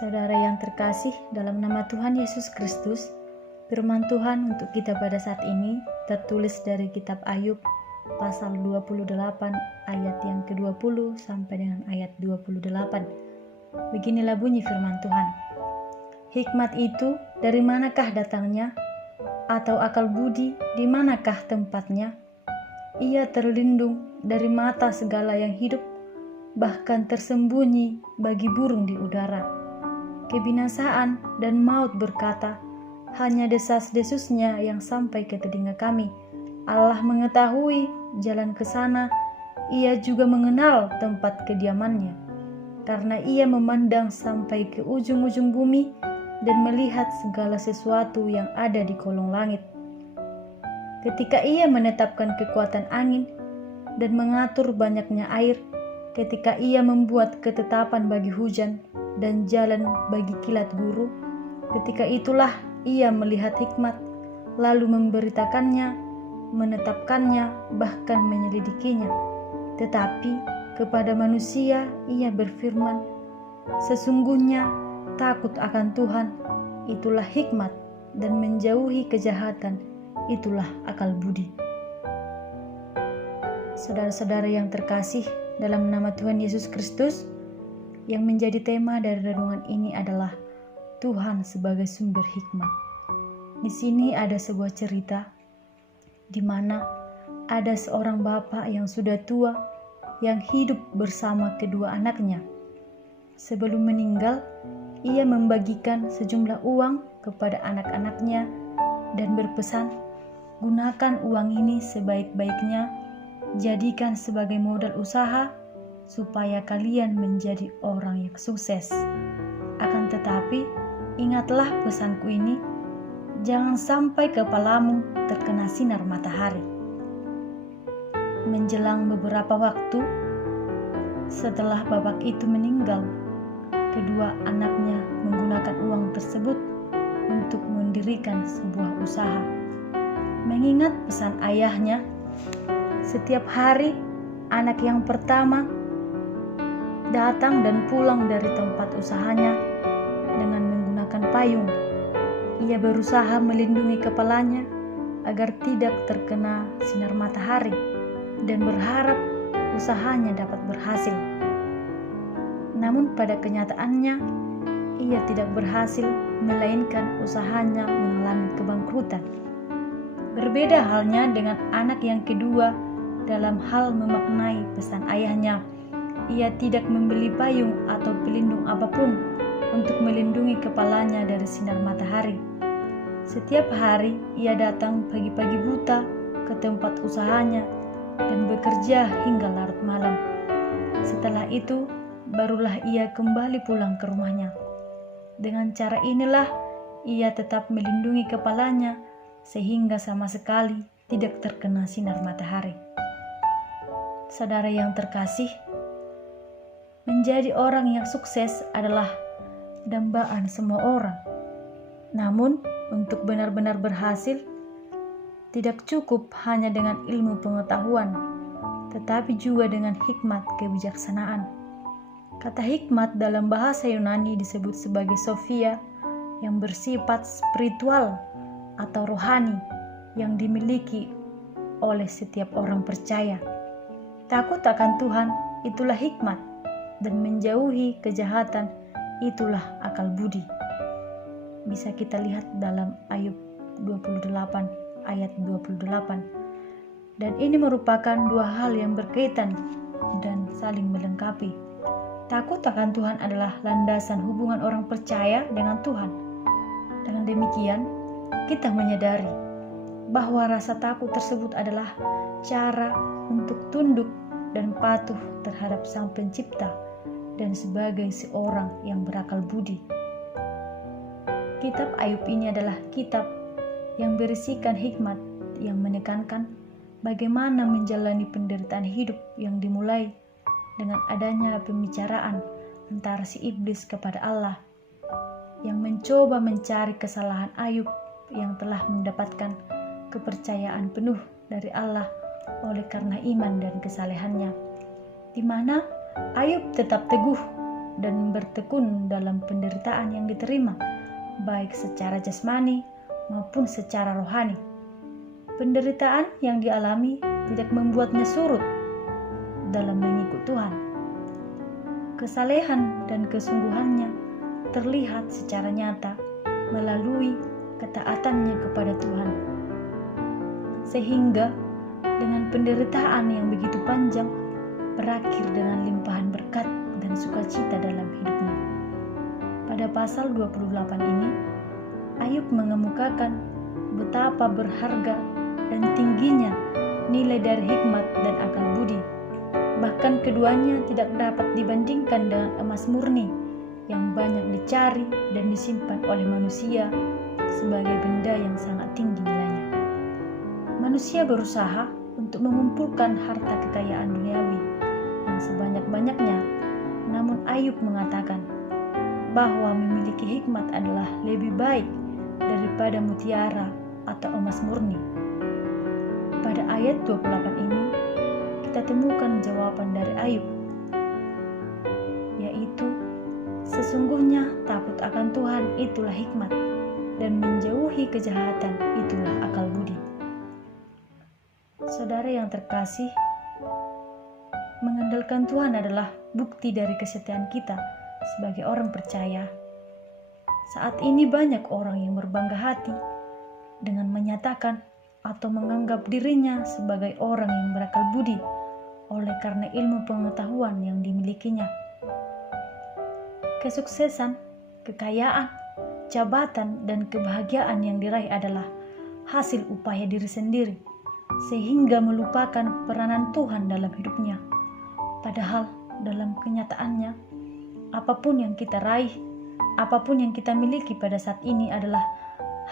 Saudara yang terkasih, dalam nama Tuhan Yesus Kristus, firman Tuhan untuk kita pada saat ini tertulis dari kitab Ayub pasal 28 ayat yang ke-20 sampai dengan ayat 28. Beginilah bunyi firman Tuhan. Hikmat itu dari manakah datangnya? Atau akal budi di manakah tempatnya? Ia terlindung dari mata segala yang hidup, bahkan tersembunyi bagi burung di udara. Kebinasaan dan maut berkata, hanya desas-desusnya yang sampai ke telinga kami. Allah mengetahui jalan ke sana, ia juga mengenal tempat kediamannya. Karena ia memandang sampai ke ujung-ujung bumi dan melihat segala sesuatu yang ada di kolong langit. Ketika ia menetapkan kekuatan angin dan mengatur banyaknya air, ketika ia membuat ketetapan bagi hujan dan jalan bagi kilat guru, ketika itulah ia melihat hikmat, lalu memberitakannya, menetapkannya, bahkan menyelidikinya. Tetapi kepada manusia ia berfirman, sesungguhnya takut akan Tuhan, itulah hikmat, dan menjauhi kejahatan, itulah akal budi. Saudara-saudara yang terkasih, dalam nama Tuhan Yesus Kristus, yang menjadi tema dari renungan ini adalah Tuhan sebagai sumber hikmat. Di sini ada sebuah cerita di mana ada seorang bapak yang sudah tua yang hidup bersama kedua anaknya. Sebelum meninggal, ia membagikan sejumlah uang kepada anak-anaknya dan berpesan, gunakan uang ini sebaik-baiknya, jadikan sebagai modal usaha supaya kalian menjadi orang yang sukses. Akan tetapi, ingatlah pesanku ini, jangan sampai kepalamu terkena sinar matahari. Menjelang beberapa waktu setelah bapak itu meninggal, kedua anaknya menggunakan uang tersebut untuk mendirikan sebuah usaha. Mengingat pesan ayahnya, setiap hari anak yang pertama datang dan pulang dari tempat usahanya dengan menggunakan payung. Ia berusaha melindungi kepalanya agar tidak terkena sinar matahari dan berharap usahanya dapat berhasil. Namun pada kenyataannya, ia tidak berhasil, melainkan usahanya mengalami kebangkrutan. Berbeda halnya dengan anak yang kedua dalam hal memaknai pesan ayahnya. Ia tidak membeli payung atau pelindung apapun untuk melindungi kepalanya dari sinar matahari. Setiap hari ia datang pagi-pagi buta ke tempat usahanya dan bekerja hingga larut malam. Setelah itu, barulah ia kembali pulang ke rumahnya. Dengan cara inilah ia tetap melindungi kepalanya sehingga sama sekali tidak terkena sinar matahari. Saudara yang terkasih, menjadi orang yang sukses adalah dambaan semua orang. Namun, untuk benar-benar berhasil, tidak cukup hanya dengan ilmu pengetahuan, tetapi juga dengan hikmat kebijaksanaan. Kata hikmat dalam bahasa Yunani disebut sebagai Sophia, yang bersifat spiritual atau rohani yang dimiliki oleh setiap orang percaya. Takut akan Tuhan, itulah hikmat, dan menjauhi kejahatan, itulah akal budi. Bisa kita lihat dalam Ayub 28 ayat 28. Dan ini merupakan dua hal yang berkaitan dan saling melengkapi. Takut akan Tuhan adalah landasan hubungan orang percaya dengan Tuhan. Dengan demikian, kita menyadari bahwa rasa takut tersebut adalah cara untuk tunduk dan patuh terhadap Sang Pencipta dan sebagai seorang yang berakal budi. Kitab Ayub ini adalah kitab yang berisikan hikmat yang menekankan bagaimana menjalani penderitaan hidup yang dimulai dengan adanya pembicaraan antara si iblis kepada Allah yang mencoba mencari kesalahan Ayub yang telah mendapatkan kepercayaan penuh dari Allah oleh karena iman dan kesalehannya, di mana Ayub tetap teguh dan bertekun dalam penderitaan yang diterima, baik secara jasmani maupun secara rohani. Penderitaan yang dialami tidak membuatnya surut dalam mengikut Tuhan. Kesalehan dan kesungguhannya terlihat secara nyata melalui ketaatannya kepada Tuhan. Sehingga dengan penderitaan yang begitu panjang berakhir dengan limpahan berkat dan sukacita dalam hidupnya. Pada pasal 28 ini, Ayub mengemukakan betapa berharga dan tingginya nilai dari hikmat dan akal budi. Bahkan keduanya tidak dapat dibandingkan dengan emas murni yang banyak dicari dan disimpan oleh manusia sebagai benda yang sangat tinggi nilainya. Manusia berusaha untuk mengumpulkan harta kekayaan duniawi yang sebanyak-banyaknya, namun Ayub mengatakan bahwa memiliki hikmat adalah lebih baik daripada mutiara atau emas murni. Pada ayat 28 ini, kita temukan jawaban dari Ayub, yaitu sesungguhnya takut akan Tuhan itulah hikmat, dan menjauhi kejahatan itulah akal budi. Saudara yang terkasih, mengandalkan Tuhan adalah bukti dari kesetiaan kita sebagai orang percaya. Saat ini banyak orang yang berbangga hati dengan menyatakan atau menganggap dirinya sebagai orang yang berakal budi oleh karena ilmu pengetahuan yang dimilikinya. Kesuksesan, kekayaan, jabatan, dan kebahagiaan yang diraih adalah hasil upaya diri sendiri, sehingga melupakan peranan Tuhan dalam hidupnya. Padahal dalam kenyataannya, apapun yang kita raih, apapun yang kita miliki pada saat ini adalah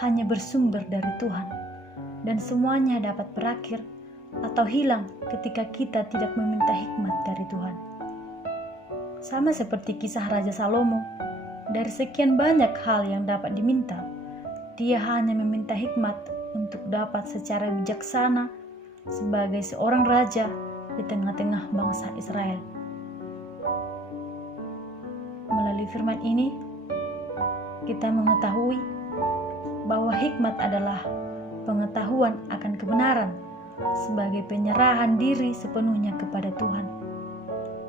hanya bersumber dari Tuhan, dan semuanya dapat berakhir atau hilang ketika kita tidak meminta hikmat dari Tuhan. Sama seperti kisah Raja Salomo, dari sekian banyak hal yang dapat diminta, dia hanya meminta hikmat untuk dapat secara bijaksana sebagai seorang raja di tengah-tengah bangsa Israel. Melalui firman ini, kita mengetahui bahwa hikmat adalah pengetahuan akan kebenaran sebagai penyerahan diri sepenuhnya kepada Tuhan.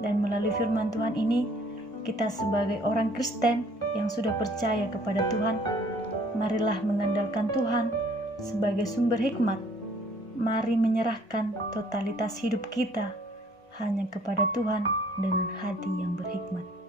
Dan melalui firman Tuhan ini, kita sebagai orang Kristen yang sudah percaya kepada Tuhan, marilah mengandalkan Tuhan sebagai sumber hikmat. Mari menyerahkan totalitas hidup kita hanya kepada Tuhan dengan hati yang berhikmat.